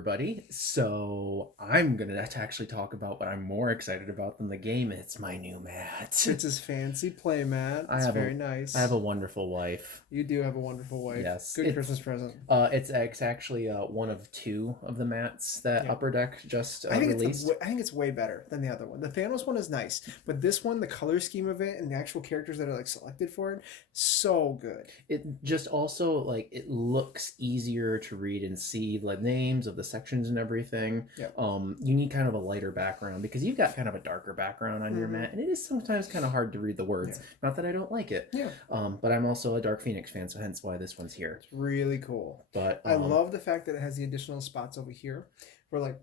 everybody. So I'm going to actually talk about what I'm more excited about than the game. It's my new mat. It's his fancy play mat. It's very nice. I have a wonderful wife. You do have a wonderful wife. Yes. Good Christmas present. It's actually one of two of the mats that Upper Deck just released. I think it's way better than the other one. The Thanos one is nice, but this one, the color scheme of it and the actual characters that are like selected for it, so good. It just also like it looks easier to read and see the names of the sections and everything. Yep. You need kind of a lighter background because you've got kind of a darker background on your mat, and it is sometimes kind of hard to read the words. Yeah. Not that I don't like it. Yeah. But I'm also a Dark Phoenix fan, so hence why this one's here. It's really cool. But I love the fact that it has the additional spots over here for like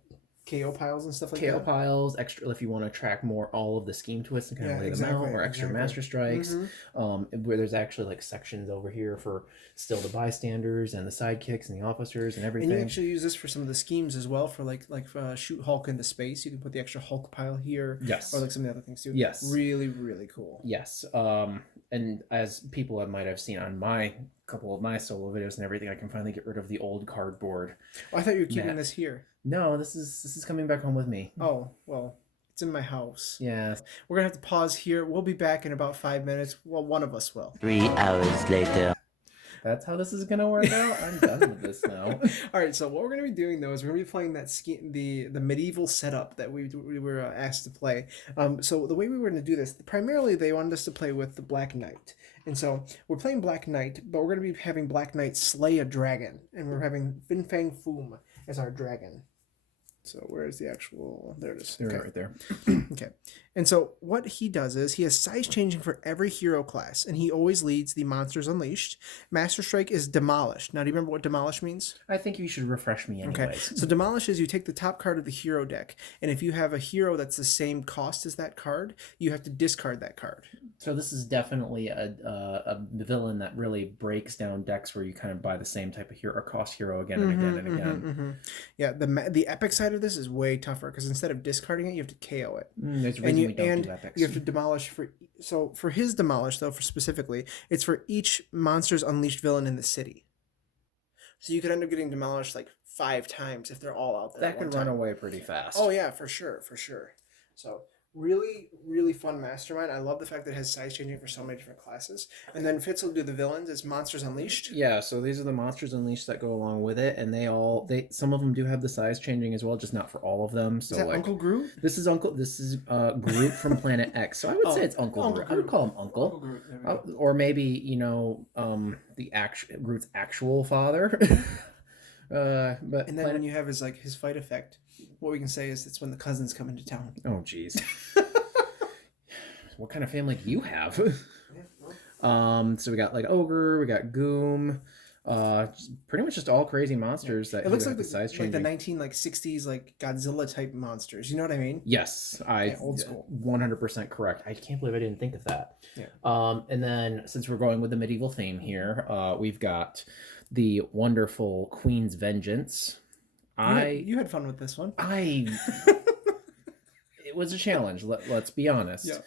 KO piles and stuff like that. KO piles, extra if you want to track more all of the scheme twists and kind of lay them out, or extra master strikes. Where there's actually like sections over here for still the bystanders and the sidekicks and the officers and everything. And you actually use this for some of the schemes as well for like shoot Hulk into space. You can put the extra Hulk pile here. Yes. Or like some of the other things too. Yes. Really, really cool. Yes. And as people might have seen on my couple of my solo videos and everything, I can finally get rid of the old cardboard. Oh, I thought you were keeping this here. No, this is coming back home with me. Oh, well, it's in my house. Yeah. We're going to have to pause here. We'll be back in about 5 minutes. Well, one of us will. 3 hours later. That's how this is going to work out? I'm done with this now. All right, so what we're going to be doing, though, is we're going to be playing that the medieval setup that we were asked to play. So the way we were going to do this, primarily they wanted us to play with the Black Knight. And so we're playing Black Knight, but we're going to be having Black Knight slay a dragon. And we're having Fang Foom as our dragon. So where's the actual... There it is. They're right there. Okay. And so what he does is he has size changing for every hero class, and he always leads the Monsters Unleashed. Master Strike is Demolish. Now, do you remember what Demolish means? I think you should refresh me anyways. Okay. So Demolish is you take the top card of the hero deck, and if you have a hero that's the same cost as that card, you have to discard that card. So this is definitely a villain that really breaks down decks where you kind of buy the same type of hero or cost hero again and again and again. Yeah, the epic side of this is way tougher because instead of discarding it, you have to KO it. There's a reason we don't do epics. You have to demolish for his demolish though, for specifically, it's for each Monsters Unleashed villain in the city. So you could end up getting demolished like 5 times if they're all out there. That can run away pretty fast. Oh yeah, for sure. So really, really fun Mastermind. I love the fact that it has size changing for so many different classes. And then Fitz will do the villains as Monsters Unleashed. Yeah, so these are the Monsters Unleashed that go along with it, and some of them do have the size changing as well, just not for all of them. So is that Uncle Groot? This is Groot from Planet X. So I would say it's Uncle Groot. I would call him Uncle. Uncle Groot. Or maybe, Groot's actual father. But and then when you have his fight effect, what we can say is it's when the cousins come into town. Oh, jeez. What kind of family do you have? So we got like Ogre, we got Goom, pretty much just all crazy monsters that it looks like the size changing. Like the 60s like Godzilla type monsters. You know what I mean? Yes, old school. 100% correct. I can't believe I didn't think of that. Yeah. And then since we're going with the medieval theme here, we've got the wonderful Queen's Vengeance. You had fun with this one. It was a challenge. Let's be honest. Yeah.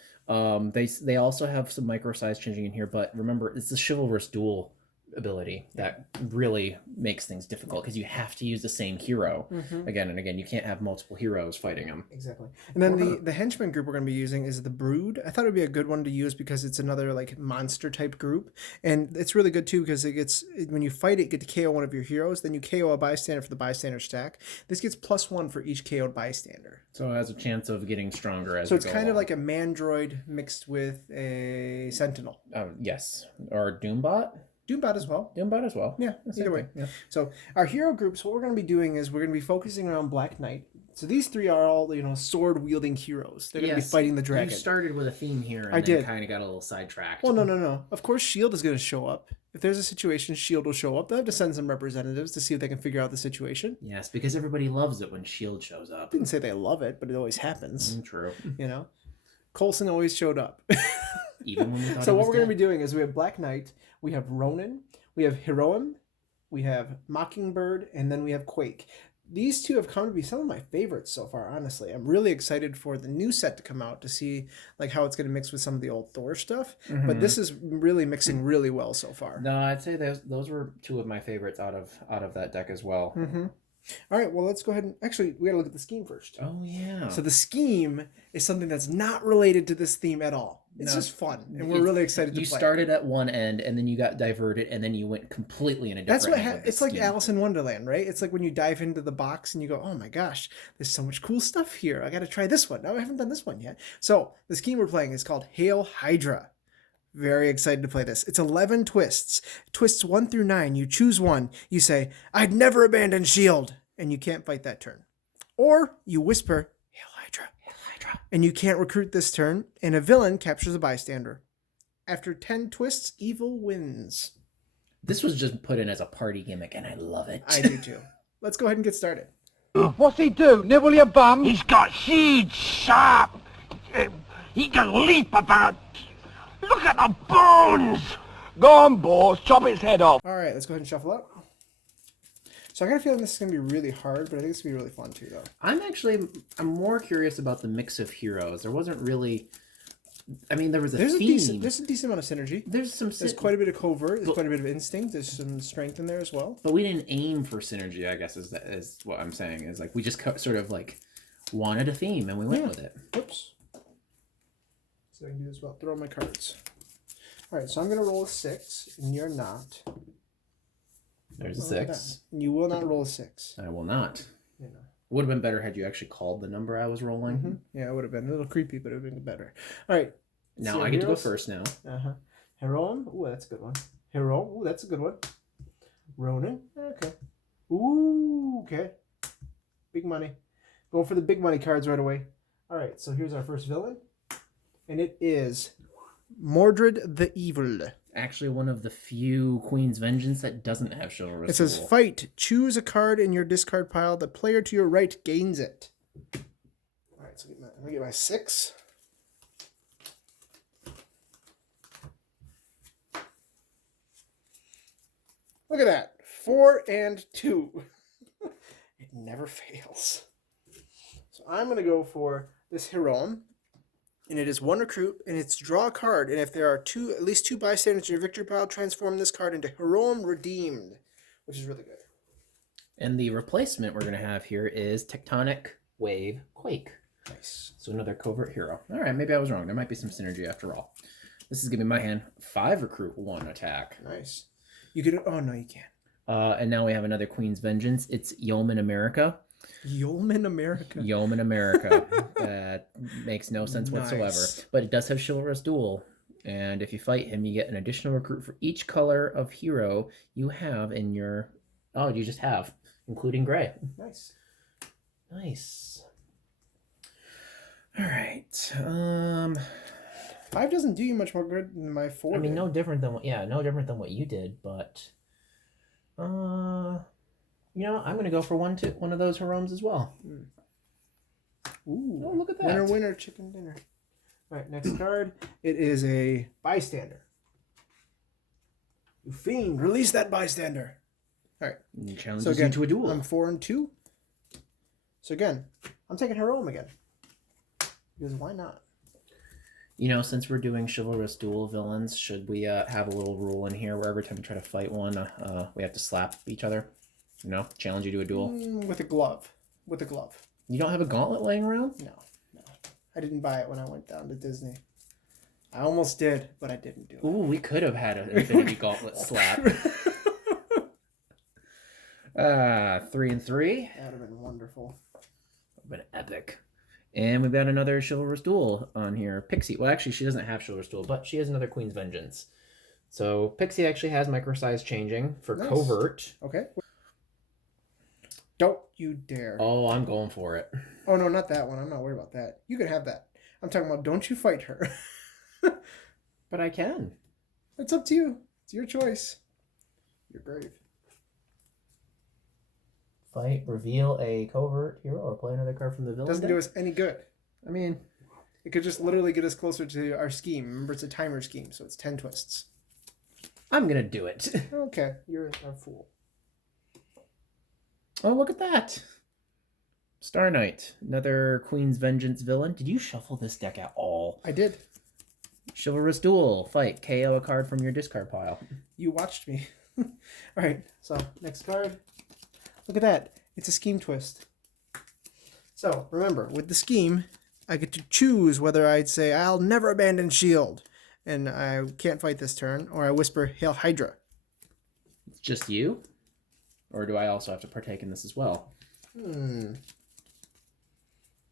They also have some micro size changing in here, but remember it's the chivalrous duel ability that really makes things difficult because you have to use the same hero again and again. You can't have multiple heroes fighting them. Exactly. And then the Henchmen group we're going to be using is the Brood. I thought it would be a good one to use because it's another like monster type group, and it's really good too because when you fight it, you get to KO one of your heroes, then you KO a bystander for the bystander stack. This gets +1 for each KO'd bystander. So it has a chance of getting stronger as so it's kind of like a Mandroid mixed with a Sentinel. Yes, or Doombot. Doombot as well. Yeah, either way. Yeah. So our hero groups, what we're going to be doing is we're going to be focusing around Black Knight. So these 3 are all, sword wielding heroes. They're going to be fighting the dragon. You started with a theme here and I did. Kind of got a little sidetracked. Well, no. Of course, S.H.I.E.L.D. is going to show up. If there's a situation, S.H.I.E.L.D. will show up. They'll have to send some representatives to see if they can figure out the situation. Yes, because everybody loves it when S.H.I.E.L.D. shows up. Didn't say they love it, but it always happens. True. Coulson always showed up. Even when we thought So what we're going to be doing is we have Black Knight, we have Ronin, we have Hiroim, we have Mockingbird, and then we have Quake. These 2 have come to be some of my favorites so far, honestly. I'm really excited for the new set to come out to see like how it's going to mix with some of the old Thor stuff. But this is really mixing really well so far. No, I'd say those were 2 of my favorites out of that deck as well. All right, well, let's go ahead and actually we got to look at the scheme first. Oh yeah. So the scheme is something that's not related to this theme at all. It's just fun, and we're really excited to play. You started at one end, and then you got diverted, and then you went completely in a different. That's what it's like Alice in Wonderland, right? It's like when you dive into the box and you go, "Oh my gosh, there's so much cool stuff here. I got to try this one. No, I haven't done this one yet." So the scheme we're playing is called Hail Hydra. Very excited to play this. It's 11 twists. Twists 1 through 9. You choose one. You say, "I'd never abandon shield," and you can't fight that turn. Or you whisper, "Hail Hydra, Hail Hydra," and you can't recruit this turn, and a villain captures a bystander. After 10 twists, evil wins. This was just put in as a party gimmick, and I love it. I do too. Let's go ahead and get started. What's he do? Nibble your bum? He's got huge, sharp. He can leap about. Look at the bones! Go on, boss. Chop his head off. All right, let's go ahead and shuffle up. So I got a feeling this is going to be really hard, but I think it's going to be really fun too, though. I'm more curious about the mix of heroes. There wasn't really. I mean, there was There's theme. There's a decent amount of synergy. There's quite a bit of covert. There's quite a bit of instinct. There's some strength in there as well. But we didn't aim for synergy, I guess, is what I'm saying. Is like we just sort of like wanted a theme and we went with it. Oops. So I can do this well. Throw my cards. All right, so I'm going to roll a 6, and you're not. There's a 6. You will not roll a 6. I will not. You know. Would have been better had you actually called the number I was rolling. Mm-hmm. Yeah, it would have been a little creepy, but it would have been better. All right. Now I get to go first now. Uh-huh. Hiroim. Ooh, that's a good one. Hiroim. Ooh, that's a good one. Ronin. Okay. Ooh, okay. Big money. Going for the big money cards right away. All right, so here's our first villain. And it is Mordred the Evil. Actually, one of the few Queen's Vengeance that doesn't have chivalrous. It says, duel. fight. Choose a card in your discard pile. The player to your right gains it. All right, so I'm going to get my 6. Look at that. 4 and 2. It never fails. So I'm going to go for this Hiroim. And it is 1 recruit, and it's draw a card. And if there are at least 2 bystanders in your victory pile, transform this card into Hiroim Redeemed, which is really good. And the replacement we're going to have here is Tectonic Wave Quake. Nice. So another covert hero. All right, maybe I was wrong. There might be some synergy after all. This is going to be my hand. 5 recruit, 1 attack. Nice. You could. Oh no, you can't. And now we have another Queen's Vengeance. It's Yeoman America. Yeoman America. Yeoman America. That makes no sense whatsoever. But it does have chivalrous duel. And if you fight him, you get an additional recruit for each color of hero you have in your... Oh, you just have, including gray. Nice. Nice. All right. 5 doesn't do you much more good than my 4. I mean, no different than what you did, but you know, I'm gonna go for one of those Hiroms as well. Ooh, oh, look at that! Winner, winner, chicken dinner. All right, next card. It is a bystander. You fiend, release that bystander. All right. And challenges you to a duel. I'm 4 and 2. So again, I'm taking Hiroim again. Because why not? You know, since we're doing chivalrous duel villains, should we have a little rule in here where every time we try to fight one, we have to slap each other? You know, challenge you to a duel? With a glove. With a glove. You don't have a gauntlet laying around? No. I didn't buy it when I went down to Disney. I almost did, but I didn't do it. Ooh, we could have had an Infinity Gauntlet slap. 3 and 3. That would have been wonderful. That would have been epic. And we've got another chivalrous duel on here. Pixie. Well, actually, she doesn't have chivalrous duel, but she has another Queen's Vengeance. So Pixie actually has microsize changing for covert. Okay. Don't you dare. Oh, I'm going for it. Oh, no, not that one. I'm not worried about that. You can have that. I'm talking about don't you fight her. But I can. It's up to you. It's your choice. You're brave. Fight, reveal a covert hero, or play another card from the villain Doesn't deck? do us any good. I mean, it could just literally get us closer to our scheme. Remember, it's a timer scheme, so it's 10 twists. I'm going to do it. Okay, you're a fool. Oh, look at that. Star Knight, another Queen's Vengeance villain. Did you shuffle this deck at all? I did. Chivalrous Duel. Fight. KO a card from your discard pile. You watched me. All right, so next card. Look at that. It's a scheme twist. So remember, with the scheme, I get to choose whether I'd say I'll never abandon shield, and I can't fight this turn, or I whisper Hail Hydra. It's just you? Or do I also have to partake in this as well?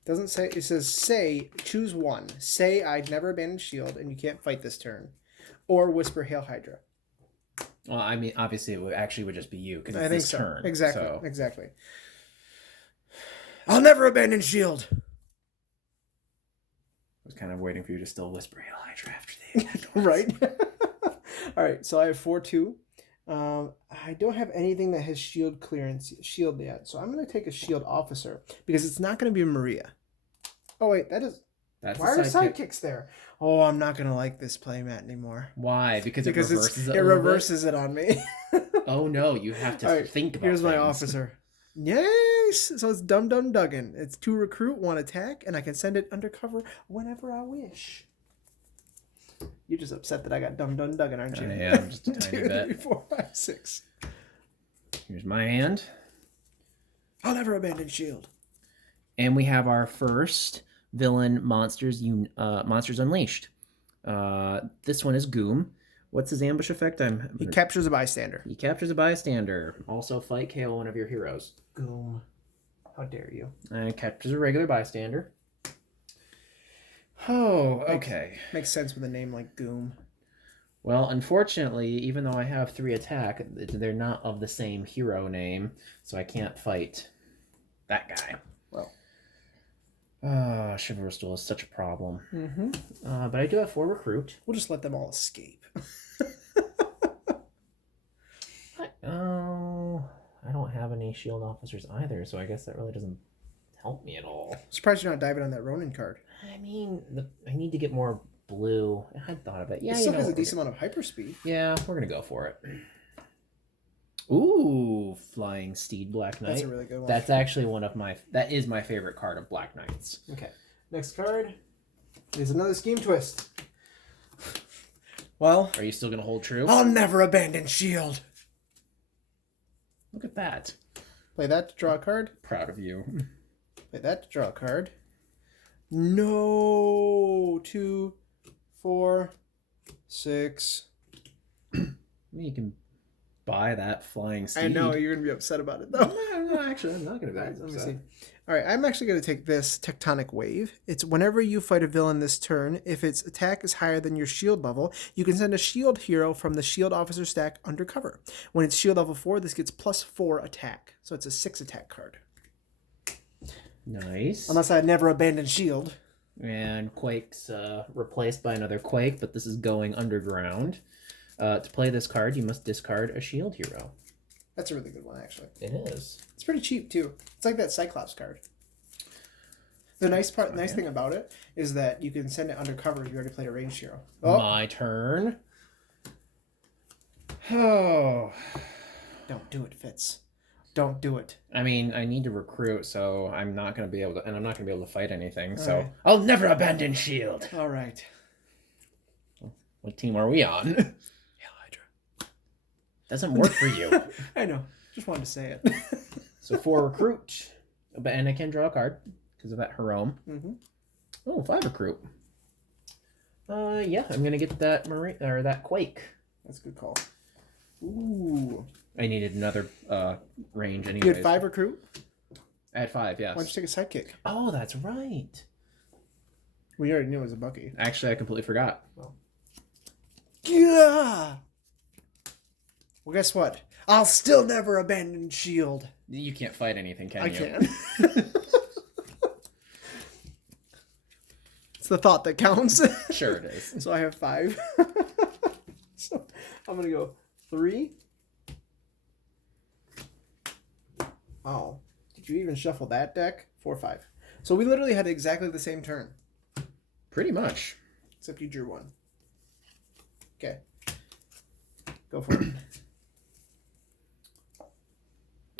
Doesn't say. It says say choose one. Say I'd never abandon shield, and you can't fight this turn, or whisper Hail Hydra. Well, I mean, obviously, it would just be you because it's I think this so. turn. Exactly. So. Exactly. I'll never abandon shield. I was kind of waiting for you to still whisper Hail Hydra after the Right. All right. So I have 4/2. I don't have anything that has shield shield yet, so I'm going to take a shield officer because it's not going to be Maria. Oh wait, that's why are sidekicks there? Oh, I'm not going to like this playmat anymore. Why? Because it reverses it on me. Oh no, you have to think about Here's things. my officer. Yes! So it's Dum Dum Duggan. It's 2 recruit, 1 attack, and I can send it undercover whenever I wish. You're just upset that I got Dum Dum Duggan, aren't you? I am, just a tiny 2, bit. 3, 4, 5, 6. Here's my hand. I'll never abandon shield. And we have our first villain, Monsters Unleashed. This one is Goom. What's his ambush effect? He captures a bystander. He captures a bystander. Also fight KO one of your heroes. Goom. How dare you? And captures a regular bystander. Oh, okay. Makes sense with a name like Goom. Well, unfortunately, even though I have 3 attack, they're not of the same hero name, so I can't fight that guy. Well. Chivalrous Duel is such a problem. Mm-hmm. But I do have 4 recruit. We'll just let them all escape. I don't have any shield officers either, so I guess that really doesn't help me at all. Surprised you're not diving on that Ronin card. I mean, I need to get more blue. I had thought of it. Yeah, it still has a decent amount of hyperspeed. Yeah, we're gonna go for it. Ooh, Flying Steed Black Knight. That's a really good one. That's actually that is my favorite card of Black Knights. Okay. Next card is another scheme twist. Well, are you still gonna hold true? I'll never abandon shield. Look at that. Play that to draw a card. Proud of you. Play that to draw a card. No. 2, 4, 6. You can buy that Flying Steed. I know you're gonna be upset about it though. No, actually, I'm not gonna be Let me upset. see. All right, I'm actually going to take this Tectonic Wave. It's whenever you fight a villain this turn, if its attack is higher than your shield level, you can send a shield hero from the shield officer stack undercover. When it's shield level 4, this gets +4 attack. So it's a 6 attack card. Nice. Unless I never abandon shield. And Quake's replaced by another Quake, but this is going underground. To play this card, you must discard a shield hero. That's a really good one, actually. It is. It's pretty cheap, too. It's like that Cyclops card. The nice thing about it is that you can send it undercover if you already played a ranged hero. Oh. My turn. Oh. Don't do it, Fitz. Don't do it. I mean, I need to recruit, so I'm not going to be able to, and I'm not going to be able to fight anything, so right. I'll never abandon shield. All right. What team are we on? Hail Hydra. Doesn't work for you. I know. Just wanted to say it. So 4 recruit, and I can draw a card because of that Hiroim. Mm-hmm. Oh, 5 recruit. Yeah, I'm gonna get that that Quake. That's a good call. Ooh. I needed another range anyways. You had 5 recruit? I had 5, yes. Why don't you take a sidekick? Oh, that's right. We already knew it was a Bucky. Actually, I completely forgot. Yeah. Well, guess what? I'll still never abandon shield. You can't fight anything, can I you? can. It's the thought that counts. Sure it is. So I have 5. So I'm going to go 3. Oh. Did you even shuffle that deck? 4, 5. So we literally had exactly the same turn. Pretty much. Except you drew 1. Okay. Go for it.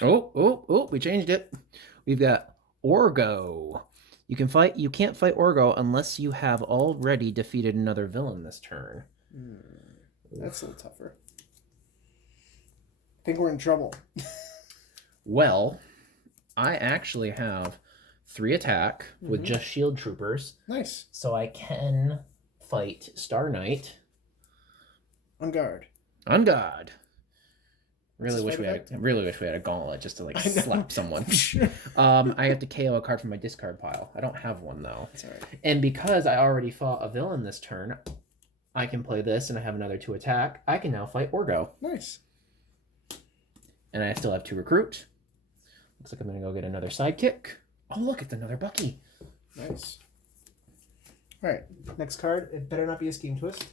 Oh, we changed it. We've got Orgo. You can't fight Orgo unless you have already defeated another villain this turn. That's a little tougher. I think we're in trouble. Well, I actually have 3 attack with just shield troopers. Nice. So I can fight Star Knight. On guard. On guard. What's Really his wish we had a gauntlet just to like I know. slap someone. I have to KO a card from my discard pile. I don't have one though. That's all right. And because I already fought a villain this turn, I can play this and I have another 2 attack. I can now fight Orgo. Nice. And I still have 2 recruit. Looks like I'm gonna go get another sidekick. Oh look, it's another Bucky. Nice. All right. Next card. It better not be a Scheme Twist.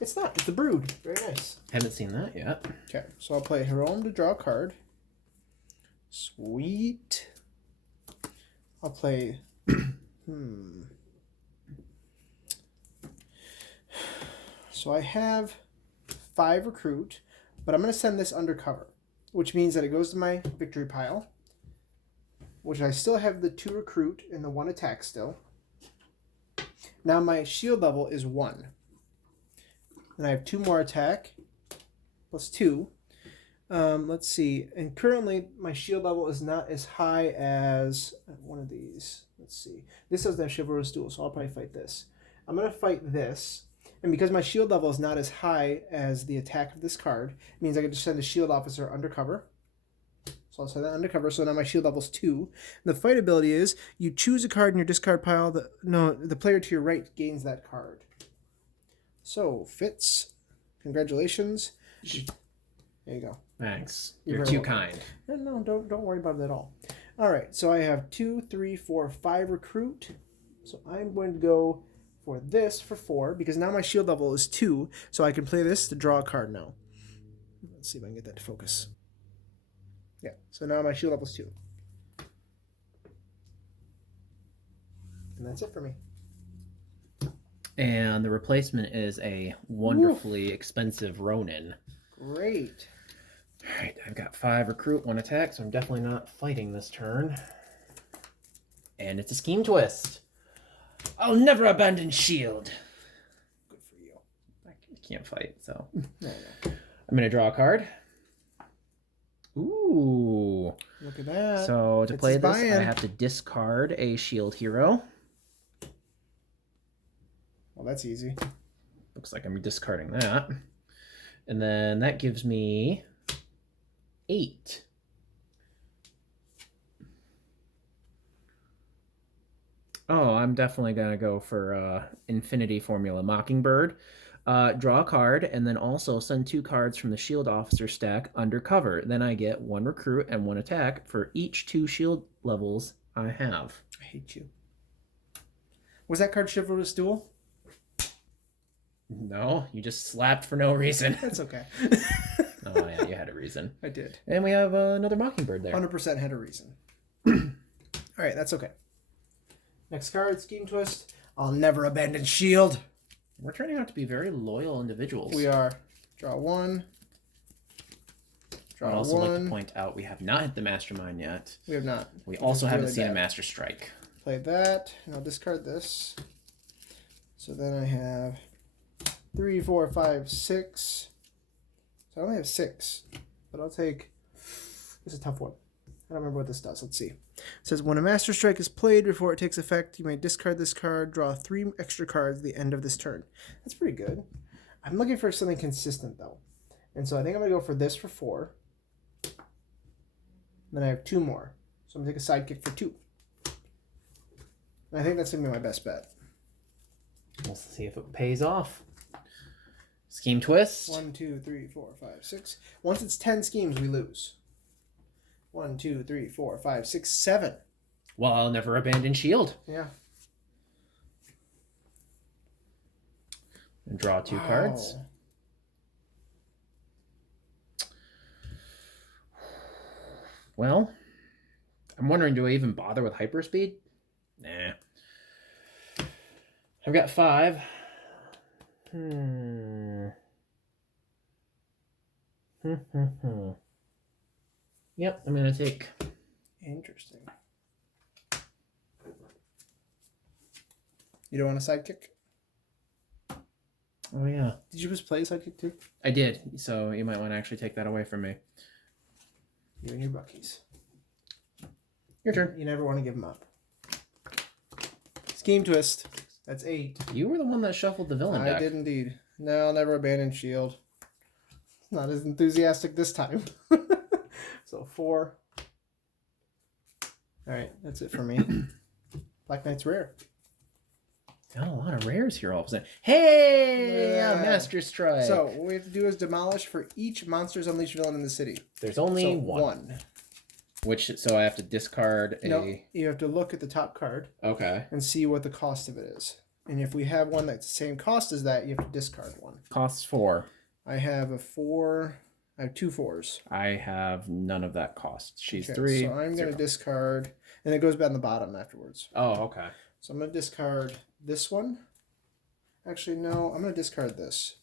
It's not. It's the Brood. Very nice. Haven't seen that yet. Okay. So I'll play Hiroim to draw a card. Sweet. I'll play. So I have 5 recruit, but I'm going to send this undercover, which means that it goes to my victory pile, which I still have the 2 recruit and the 1 attack still. Now my shield level is 1. And I have 2 more attack, plus 2. Let's see. And currently my shield level is not as high as one of these. Let's see. This doesn't have Chivalrous Duel, so I'll probably fight this. I'm going to fight this. And because my shield level is not as high as the attack of this card, it means I can just send a shield officer undercover. So I'll send that undercover. So now my shield level is 2. And the fight ability is you choose a card in your discard pile. The player to your right gains that card. So, Fitz, congratulations. There you go. Thanks. You're You're very too welcome. kind. No, don't worry about it at all. All right, so I have 2, 3, 4, 5 recruit. So I'm going to go for this for 4 because now my shield level is 2, so I can play this to draw a card now. Let's see if I can get that to focus. Yeah, so now my shield level is 2. And that's it for me. And the replacement is a wonderfully expensive Ronin. Great. All right, I've got 5 recruit, 1 attack, so I'm definitely not fighting this turn. And it's a Scheme Twist. I'll never abandon shield. Good for you. I can't fight, so No. I'm gonna draw a card. Ooh. Look at that. So to It's play his this, buy-in. I have to discard a shield hero. Well, that's easy. Looks like I'm discarding that. And then that gives me 8. Oh, I'm definitely going to go for Infinity Formula Mockingbird. Draw a card, and then also send 2 cards from the Shield Officer stack undercover. Then I get 1 recruit and 1 attack for each 2 shield levels I have. I hate you. Was that card Chivalrous Duel? No, you just slapped for no reason. That's okay. Oh, yeah, you had a reason. I did. And we have another Mockingbird there. 100% had a reason. All right, that's okay. Next card, Scheme Twist. I'll never abandon shield. We're turning out to be very loyal individuals. We are. Draw 1. I'd Draw also 1. like to point out we have not hit the Mastermind yet. We have not. We Which also is haven't really seen a bad. Master Strike. Play that, and I'll discard this. So then I have 3, 4, 5, 6. So I only have 6, but I'll take. This is a tough one. I don't remember what this does. Let's see. It says when a Master Strike is played before it takes effect, you may discard this card, draw 3 extra cards at the end of this turn. That's pretty good. I'm looking for something consistent though, and so I think I'm gonna go for this for 4. Then I have 2 more, so I'm gonna take a sidekick for 2. And I think that's gonna be my best bet. We'll see if it pays off. Scheme Twist. 1, 2, 3, 4, 5, 6. Once it's 10 schemes, we lose. 1, 2, 3, 4, 5, 6, 7. Well, I'll never abandon shield. Yeah. And draw 2 cards. Wow. Well, I'm wondering, do I even bother with hyperspeed? Nah. I've got 5. Yep, I'm gonna take. Interesting. You don't want a sidekick? Oh yeah, Did you just play a sidekick too? I did. So you might want to actually take that away from me. You and your Buckies. Your turn. You never want to give them up. Scheme twist. That's 8. You were the one that shuffled the villain deck. I did indeed. No, I'll never abandon shield. It's not as enthusiastic this time. So 4. Alright, that's it for me. Black Knight's rare. Got a lot of rares here all of a sudden. Hey! Yeah. Master Strike. So what we have to do is demolish for each Monsters Unleashed villain in the city. There's only So one. So I have to discard a... No, you have to look at the top card Okay. and see what the cost of it is. And if we have one that's the same cost as that, you have to discard one. Costs 4. I have a 4. I have 2 4s. I have none of that cost. She's Okay, 3. So I'm going 0. to discard, and it goes back on the bottom afterwards. Oh, okay. So I'm going to discard this one. Actually, no, I'm going to discard this.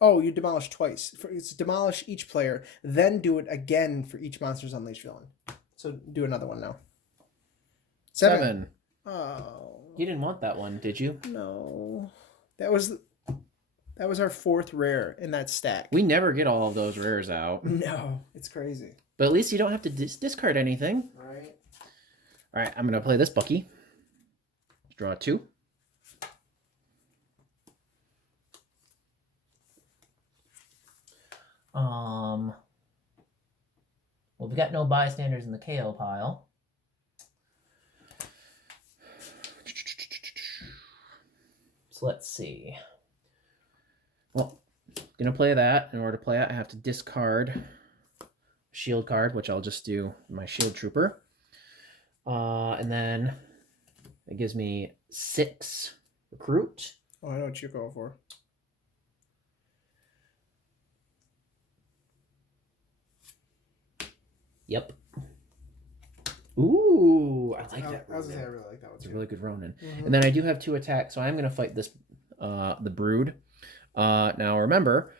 Oh, you demolish twice. It's demolish each player, then do it again for each Monsters Unleashed villain. So do another one now. 7. Oh. You didn't want that one, did you? No. That was our 4th rare in that stack. We never get all of those rares out. No, it's crazy. But at least you don't have to discard anything. Right. All right, I'm going to play this Bucky. Draw 2. Well, we got no bystanders in the KO pile. So let's see. Well, going to play that. In order to play it, I have to discard shield card, which I'll just do my shield trooper. And then it gives me 6 recruit. Oh, I know what you're going for. Yep. Ooh, I like that. I was Ronin. gonna say I really like that one It's a too. really good Ronin. Mhm. And then I do have 2 attacks, so I'm going to fight this, the Brood. Now remember,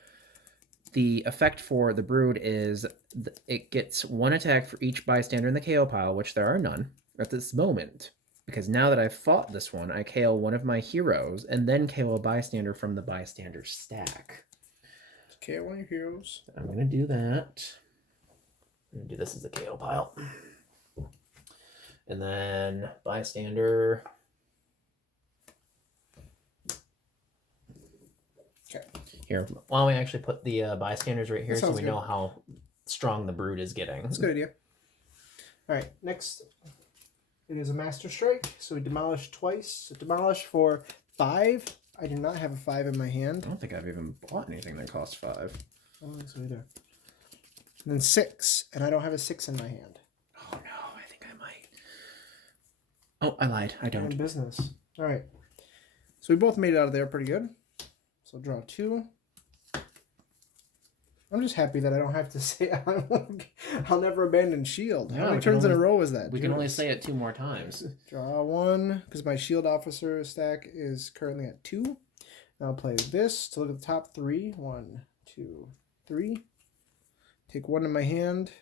the effect for the Brood is it gets 1 attack for each bystander in the KO pile, which there are none at this moment. Because now that I've fought this one, I KO one of my heroes and then KO a bystander from the bystander stack. Okay, one of your heroes. I'm going to do that. I'm going to do this as a KO pile. And then bystander. Okay. Here, why don't we actually put the bystanders right here That so sounds we good. know how strong the Brood is getting. That's a good idea. All right, next. It is a Master Strike, so we demolish twice. So demolish for 5. I do not have a 5 in my hand. I don't think I've even bought anything that costs 5. I don't think so either. And then 6, and I don't have a 6 in my hand. Oh no, I think I might. Oh, I lied. I In don't. business. All right. So we both made it out of there pretty good. So draw 2. I'm just happy that I don't have to say I'll never abandon shield. Yeah, How many we can turns in a only- row is that? We can only Jeez. say it 2 more times. Draw 1 because my shield officer stack is currently at 2. Now I'll play this to look at the top 3. 1, 2, 3. Take 1 in my hand.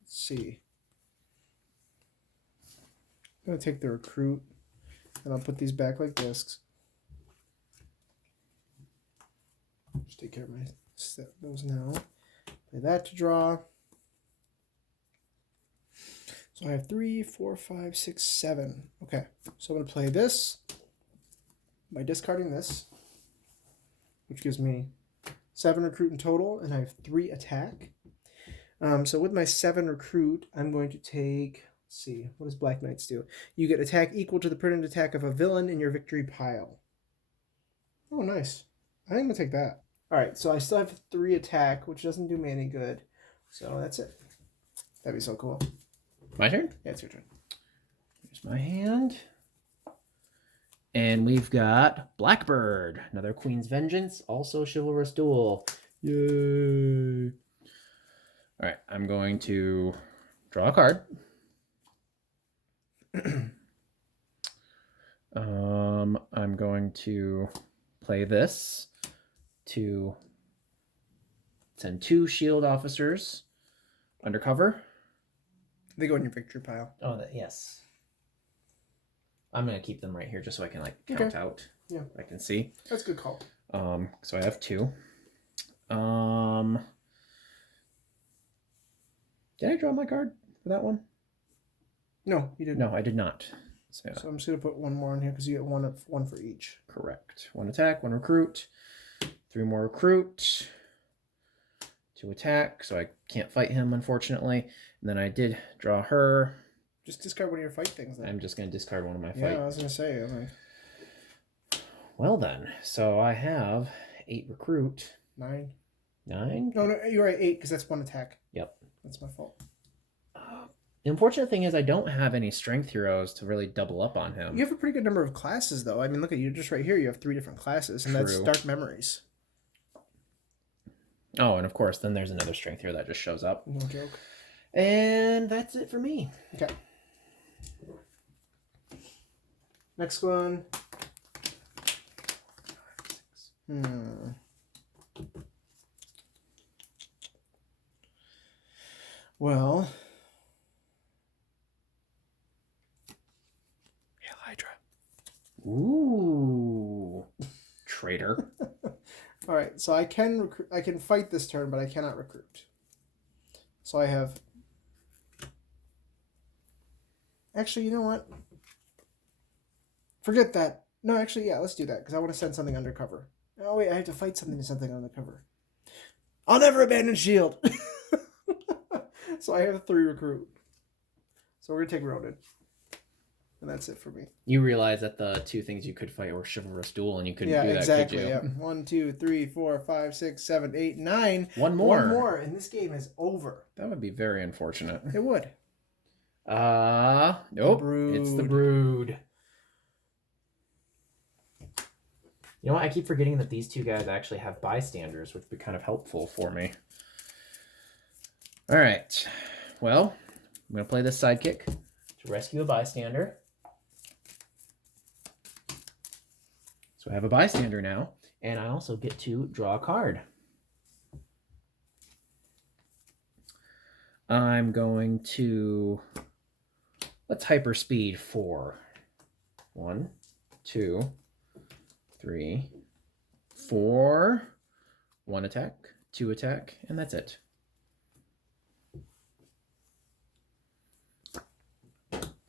Let's see. I'm gonna take the recruit and I'll put these back like this. Just take care of my set those now. Play that to draw. So I have 3, 4, 5, 6, 7. Okay, so I'm gonna play this by discarding this, which gives me 7 recruit in total, and I have 3 attack. So with my 7 recruit, I'm going to take. Let's see, what does Black Knights do? You get attack equal to the printed attack of a villain in your victory pile. Oh, nice. I think I'm gonna take that. All right, so I still have 3 attack, which doesn't do me any good. So that's it. That'd be so cool. My turn? Yeah, it's your turn. Here's my hand. And we've got Blackbird, another Queen's Vengeance, also Chivalrous Duel. Yay! All right, I'm going to draw a card. I'm going to play this to send 2 shield officers undercover. They go in your victory pile. Oh, yes. I'm gonna keep them right here just so I can like count Okay. out. Yeah. I can see. That's a good call. So I have 2. Did I draw my card for that one? No, you didn't. No, I did not. So, So I'm just gonna put one more in here because you get one for each. correct. 1 attack, 1 recruit, 3 more recruit, 2 attack, so I can't fight him, unfortunately. And then I did draw her. Just discard one of your fight things then. I'm just going to discard one of my Yeah, fight. I was gonna say. I'm like, Well then, so I have 8 recruit. 9. 9? No, you're right. 8 because that's 1 attack. Yep. That's my fault. The unfortunate thing is I don't have any strength heroes to really double up on him. You have a pretty good number of classes, though. I mean, look at you just right here. You have 3 different classes, and that's True. Dark Memories. Oh, and of course, then there's another strength hero that just shows up. No joke. And that's it for me. Okay. Next one. Well. Hail Hydra. Ooh. Traitor. All right, so I can fight this turn, but I cannot recruit. So I have. Actually, you know what? Forget that. No, actually, yeah, let's do that because I want to send something undercover. Oh wait, I have to fight something undercover. I'll never abandon Shield. So I have 3 recruit. So we're gonna take Ronin, and that's it for me. You realize that the 2 things you could fight were chivalrous duel, and you couldn't Yeah, do that, exactly. could you? Yeah, 1, 2, 3, 4, 5, 6, 7, 8, 9. One more. One more, and this game is over. That would be very unfortunate. It would. Nope. It's the Brood. You know what? I keep forgetting that these 2 guys actually have bystanders, which would be kind of helpful for me. All right. Well, I'm going to play this sidekick to rescue a bystander. So I have a bystander now, and I also get to draw a card. I'm going to... Let's hyperspeed 4. 1, 2, 3, 4. 1 attack, 2 attack, and that's it.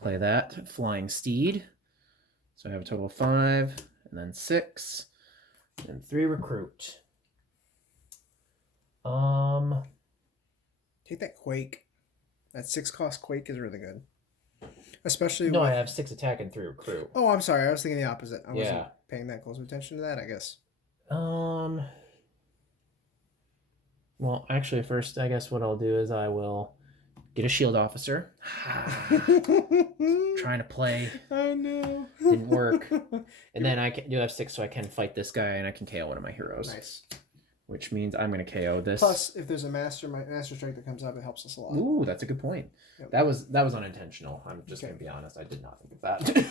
Play that. Flying Steed. So I have a total of 5, and then 6, and 3 recruit. Take that Quake. That 6-cost Quake is really good. Especially No, with... I have 6 attack and 3 recruit. Oh, I'm sorry. I was thinking the opposite. I wasn't Yeah. paying that close attention to that, I guess. Well, actually, first, I guess what I'll do is I will get a shield officer. Trying to play. I know. Didn't work. And then I do have 6, so I can fight this guy, and I can KO one of my heroes. Nice. Which means I'm going to KO this. Plus, if there's a master strike that comes up, it helps us a lot. Ooh, that's a good point. Yep. That was unintentional. I'm just going to be honest. I did not think of that. Okay.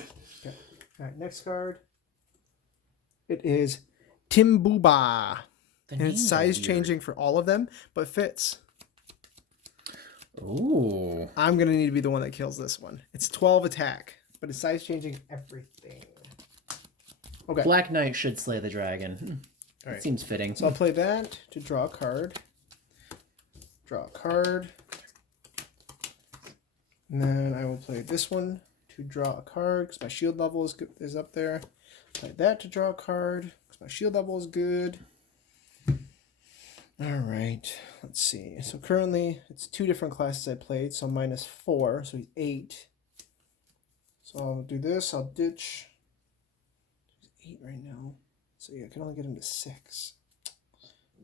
All right, next card. It is Timbuba. And it's size changing for all of them, but fits. Ooh. I'm going to need to be the one that kills this one. It's 12 attack, but it's size changing everything. Okay. Black Knight should slay the dragon. All right. Seems fitting. So I'll play that to draw a card. Draw a card. And then I will play this one to draw a card because my shield level is up there. Play that to draw a card because my shield level is good. All right, let's see. So currently it's 2 different classes I played, so -4, so he's 8. So I'll do this. I'll ditch. He's 8 right now. So yeah, I can only get him to 6.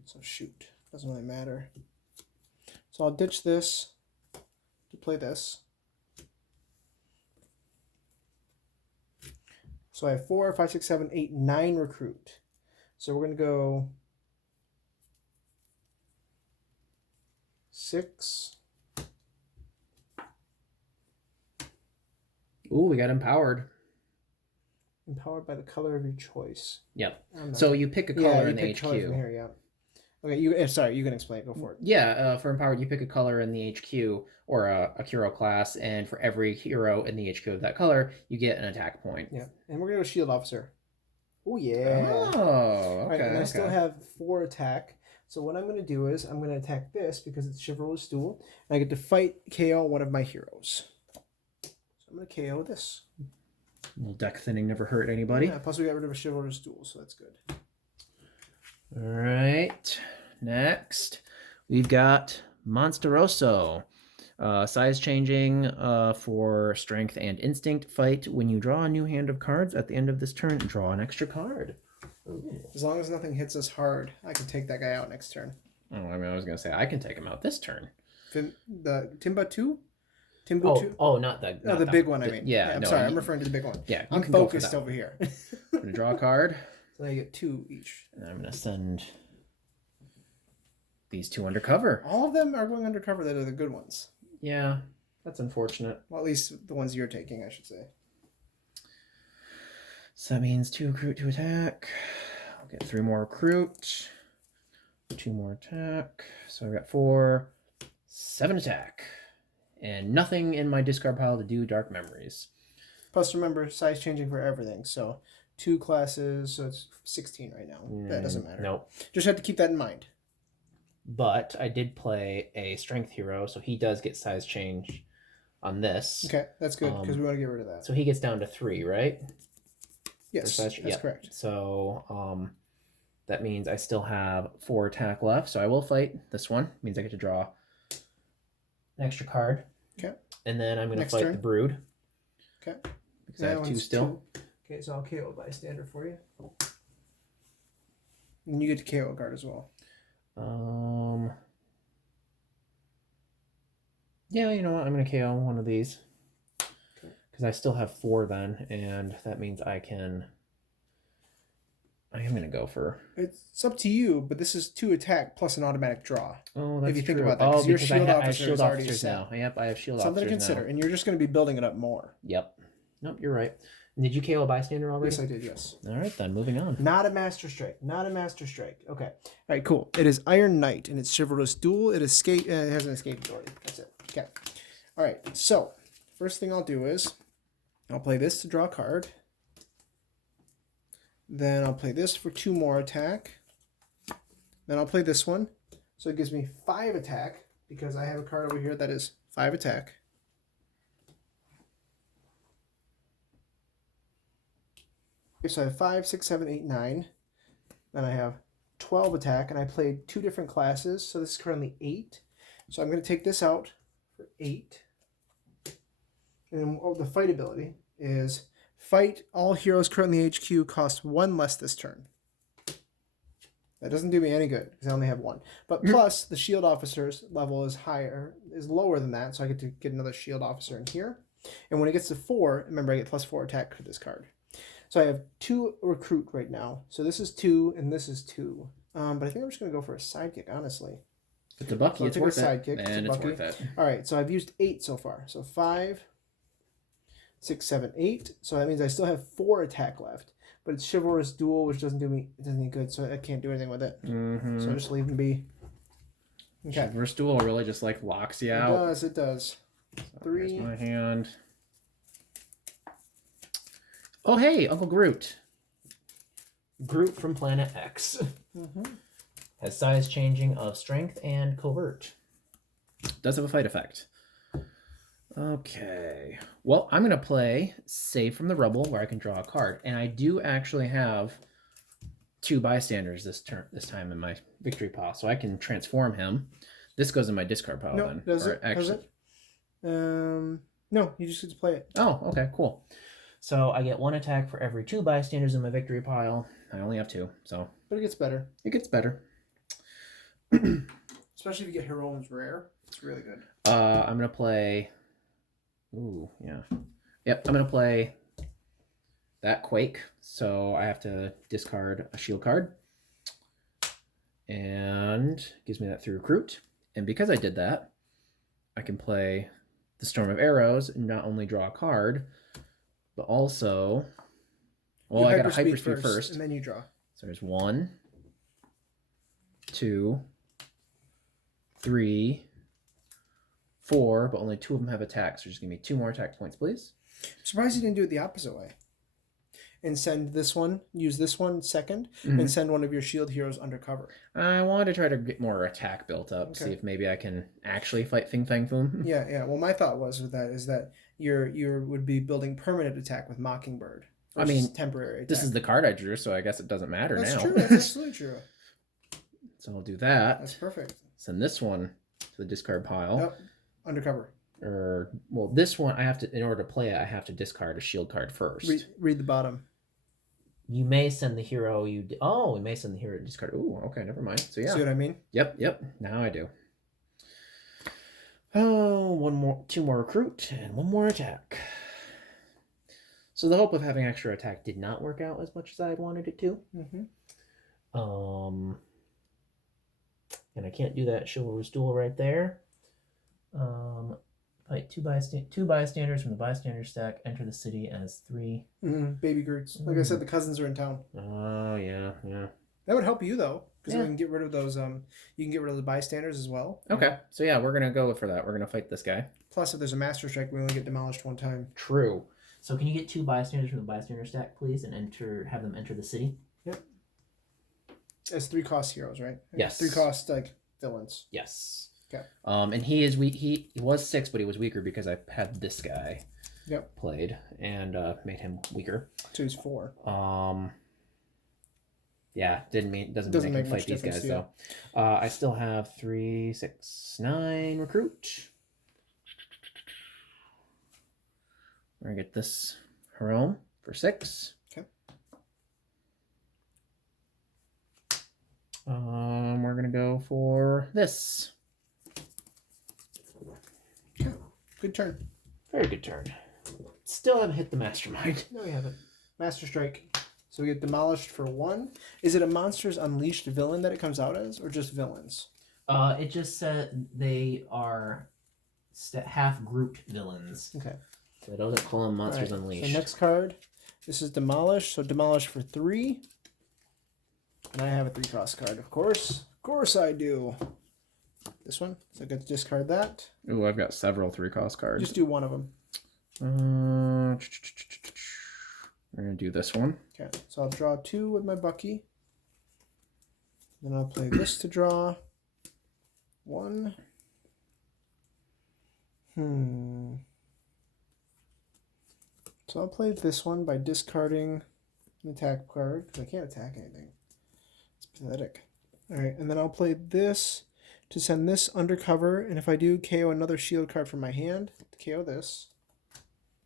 So shoot, doesn't really matter. So I'll ditch this to play this. So I have 4, 5, 6, 7, 8, 9 recruit. So we're gonna go 6. Ooh, we got empowered. Empowered by the color of your choice. Yep. I'm not- So you pick a color you in the pick color HQ. from here, yeah. Okay, sorry, you can explain. Go for it. Yeah, for empowered, you pick a color in the HQ or a hero class, and for every hero in the HQ of that color, you get an attack point. Yeah, and we're gonna go shield officer. Oh yeah. Oh, All okay. right, and I okay. still have 4 attack, So what I'm going to do is I'm going to attack this because it's Chivalrous Duel. And I get to fight KO one of my heroes. So I'm going to KO this. A little deck thinning never hurt anybody. Yeah, plus we got rid of a Chivalrous Duel, so that's good. All right. Next, we've got Monsteroso. Size changing for strength and instinct. Fight when you draw a new hand of cards at the end of this turn. Draw an extra card. Ooh. As long as nothing hits us hard, I can take that guy out next turn. Oh, I mean, I was gonna say I can take him out this turn. The Timbuktu? Timbuktu? Oh, not the. No, the big one. I mean, yeah. I'm no, sorry. I'm referring to the big one. Yeah, I'm can go for focused that over here. I'm gonna draw a card. So I get 2 each. And I'm gonna send these 2 undercover. All of them are going undercover. That are the good ones. Yeah, that's unfortunate. Well, at least the ones you're taking, I should say. So that means 2 recruit to attack. I'll get 3 more recruit. 2 more attack. So I've got 4, 7 attack. And nothing in my discard pile to do Dark Memories. Plus, remember, size changing for everything. So 2 classes, so it's 16 right now. That doesn't matter. Nope. Just have to keep that in mind. But I did play a strength hero, so he does get size change on this. Okay, that's good because we want to get rid of that. So he gets down to 3, right? Yes, that's correct. So that means I still have 4 attack left. So I will fight this one. Means I get to draw an extra card. Okay. And then I'm going to Next fight turn. the Brood. Okay. Because I have 2 still. Okay, so I'll KO bystander for you. And you get to KO a card as well. Yeah, you know what? I'm going to KO one of these. Because I still have 4 then, and that means I am going to go for... It's up to you, but this is 2 attack plus an automatic draw. Oh, that's if you think true. about that, because your because shield I have officer shield is already officers set. now. Yep, I have shield Something officers to consider, now. and you're just going to be building it up more. Yep. Nope, you're right. And did you KO a bystander already? Yes, I did, yes. All right, then, moving on. Not a Master Strike. Not a Master Strike. Okay. All right, cool. It is Iron Knight, and it's Chivalrous Duel. It has an escape ability. That's it. Okay. All right, so first thing I'll do is I'll play this to draw a card. Then I'll play this for 2 more attack. Then I'll play this one. So it gives me 5 attack because I have a card over here that is 5 attack. Okay, so I have 5, 6, 7, 8, 9. Then I have 12 attack, and I played 2 different classes. So this is currently 8. So I'm going to take this out for 8. And the fight ability is fight all heroes currently HQ cost 1 less this turn. That doesn't do me any good because I only have 1. But plus the shield officer's level is lower than that, so I get to get another shield officer in here. And when it gets to 4, remember I get +4 attack for this card. So I have 2 recruit right now. So this is 2 and this is 2. But I think I'm just gonna go for a sidekick, honestly. It's a Bucky, So it's I'll worth take a it. sidekick. And It's a it's worth Bucky. it. All right, so I've used 8 so far. So 5, 6, 7, 8. So that means I still have 4 attack left. But it's Chivalrous Duel, which doesn't do any good, so I can't do anything with it. Mm-hmm. So I just leave them be. Okay. Chivalrous Duel really just like locks you It out. does, it does. So 3. here's my hand. Oh, hey, Uncle Groot. Groot from Planet X. Mm-hmm. Has size changing of strength and covert. Does have a fight effect. Okay. Well, I'm going to play Save from the Rubble, where I can draw a card. And I do actually have 2 bystanders this time in my victory pile, so I can transform him. This goes in my discard pile then. Does Or it? Does it? No, you just get to play it. Oh, okay, cool. So I get 1 attack for every 2 bystanders in my victory pile. I only have 2, so But it gets better. it gets better. Especially if you get Hiroim's Rare. It's really good. I'm going to play... Ooh, yeah. Yep, I'm going to play that Quake. So I have to discard a shield card. And gives me that through recruit. And because I did that, I can play the Storm of Arrows and not only draw a card, but also... Well, I got a hyperspeed first. And then you draw. So there's 1, 2, 3, 4, but only 2 of them have attacks. So just give me 2 more attack points, please. I'm surprised you didn't do it the opposite way. and send this one, use this one second, and send one of your shield heroes undercover. I want to try to get more attack built up, see if maybe I can actually fight Fang Foom. Yeah. Well, my thought was with that is that you would be building permanent attack with Mockingbird. I mean, temporary attack. This is the card I drew, so I guess it doesn't matter That's now. true. That's absolutely true. So I'll do that. That's perfect. Send this one to the discard pile. Yep. Undercover. Or, well, this one, I have to, in order to play it, I have to discard a shield card first. Read the bottom. You may send the hero you... We may send the hero to discard. Ooh, okay, never mind. So yeah. See what I mean? Yep. Now I do. Oh, two more recruit and one more attack. So the hope of having extra attack did not work out as much as I had wanted it to. And I can't do that chivalrous duel right there. Fight two bystanders from the bystander stack. Enter the city as 3. Baby Groots. Like I said, the cousins are in town. Oh yeah. That would help you though, because we can get rid of those. You can get rid of the bystanders as well. Okay, so yeah, we're gonna go for that. We're gonna fight this guy. Plus, if there's a master strike, we only get demolished one time. True. So can you get 2 bystanders from the bystander stack, please, and have them enter the city? Yep. It's 3 cost heroes, right? Yes. 3 cost villains. Yes. Okay. And he is he was 6, but he was weaker because I had this guy. Yep. Played and made him weaker. So he's 4. Yeah, doesn't make him fight these guys though. I still have 3, 6, 9 recruit. We're gonna get this Hiroim for 6. Okay. We're gonna go for this. Okay. Good turn. Very good turn. Still haven't hit the Mastermind. No, we haven't. Master strike. So we get demolished for 1. Is it a Monsters Unleashed villain that it comes out as, or just villains? It just said they are half grouped villains. Okay. So it doesn't call them Monsters Unleashed. So next card, this is demolished. So demolished for 3. And I have a 3 cost card, of course. Of course I do. This one. So I get to discard that. Ooh, I've got several 3 cost cards. Just do one of them. We're gonna do this one. Okay. So I'll draw 2 with my Bucky. Then I'll play this to draw 1. So I'll play this one by discarding an attack card, because I can't attack anything. It's pathetic. Alright, and then I'll play this to send this undercover, and if I do, KO another shield card from my hand. KO this.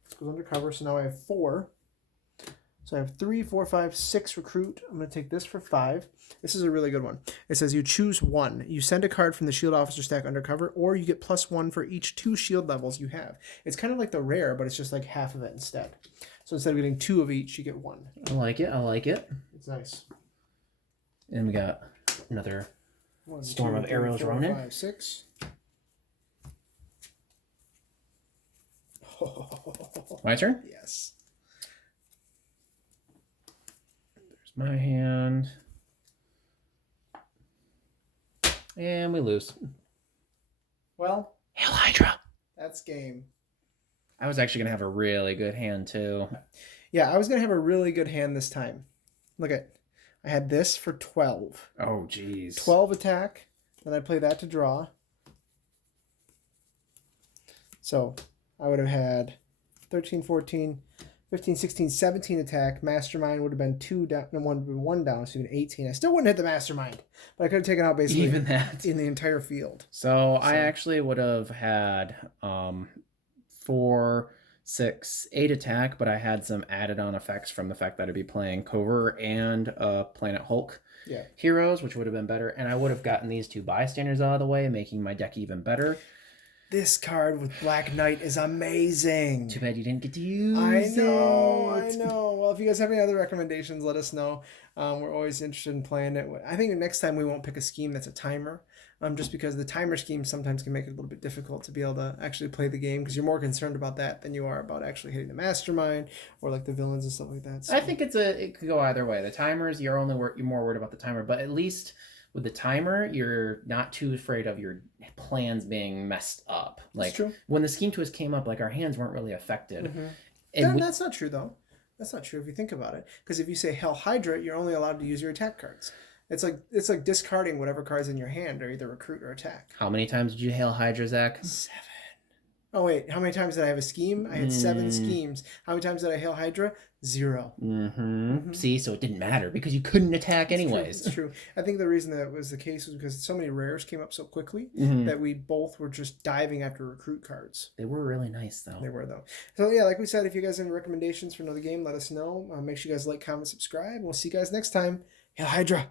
This goes undercover, so now I have 4. So I have 3, 4, 5, 6 recruit. I'm going to take this for 5. This is a really good one. It says you choose 1. You send a card from the shield officer stack undercover, or you get +1 for each 2 shield levels you have. It's kind of like the rare, but it's just like half of it instead. So instead of getting 2 of each, you get 1. I like it. It's nice. And we got another 1, Storm 2, of 3, Arrows 4, Ronin. 5, 6. My turn? Yes. There's my hand. And we lose. Well, Hail Hydra! that's game. I was actually going to have a really good hand, too. Yeah, I was going to have a really good hand this time. Look at, I had this for 12. Oh, jeez. 12 attack. Then I play that to draw. So I would have had 13, 14, 15, 16, 17 attack. Mastermind would have been 2 down, and 1 down, so even 18. I still wouldn't hit the Mastermind, but I could have taken out basically Even that. in the entire field. So I actually would have had 4, 6, 8 attack, but I had some added on effects from the fact that I'd be playing Cover and Planet Hulk heroes, which would have been better. And I would have gotten these 2 bystanders out of the way, making my deck even better. This card with Black Knight is amazing. Too bad you didn't get to use I know. it. Well, if you guys have any other recommendations, let us know. We're always interested in playing it. I think next time we won't pick a scheme that's a timer, just because the timer scheme sometimes can make it a little bit difficult to be able to actually play the game, because you're more concerned about that than you are about actually hitting the Mastermind or like the villains and stuff like that. So. I think it could go either way. The timers, you're more worried about the timer, but at least with the timer, you're not too afraid of your plans being messed up. Like, that's true. When the scheme twist came up, like, our hands weren't really affected. And that's not true though. That's not true if you think about it. Because if you say Hail Hydra, you're only allowed to use your attack cards. It's like discarding whatever cards in your hand are either recruit or attack. How many times did you hail Hydra, Zach? 7. Oh wait, how many times did I have a scheme? I had 7 schemes. How many times did I hail Hydra? 0. See, so it didn't matter because you couldn't attack anyways. It's true. I think the reason that was the case was because so many rares came up so quickly that we both were just diving after recruit cards. They were really nice though. They were though. So yeah, like we said, if you guys have any recommendations for another game, let us know. Make sure you guys like, comment, subscribe, and we'll see you guys next time. Hail Hydra!